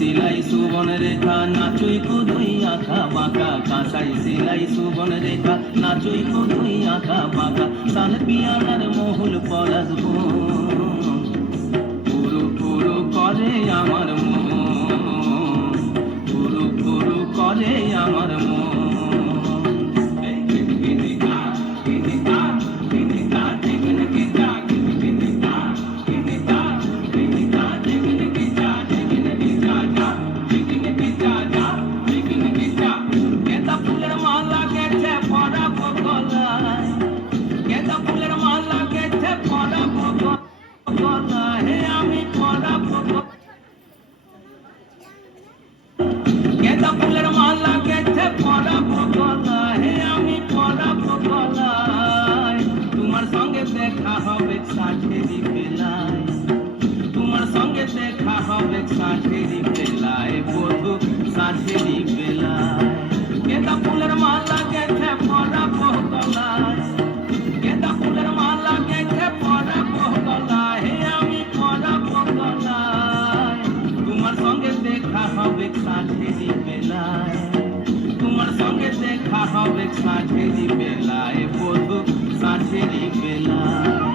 सिलाई सुबन रेखा नाचुई कुदुई आँखा बाँका काँसाई सिलाई सुबन रेखा नाचुई कुदुई आँखा बाँका साल पियानार মহুল পরাসব পুরু পুরু করে আমার মন পুরু পুরু করে আমার মন তোমার সঙ্গে দেখা হবে সাথেরি বেলায় তোমার সঙ্গে দেখা হবে সাথেরি বেলায় বধু সাথেরি বেলায় গেঁদা ফুলের মালা গেঁথে পরাবো গলায় গেঁদা ফুলের মালা গেঁথে পরাবো গলায় আমি পরাবো গলায় তোমার সঙ্গে দেখা হবে সাথেরি বেলায় তোমার সঙ্গে দেখা হবে সাথেরি বেলায় বধু সাথেরি বেলায়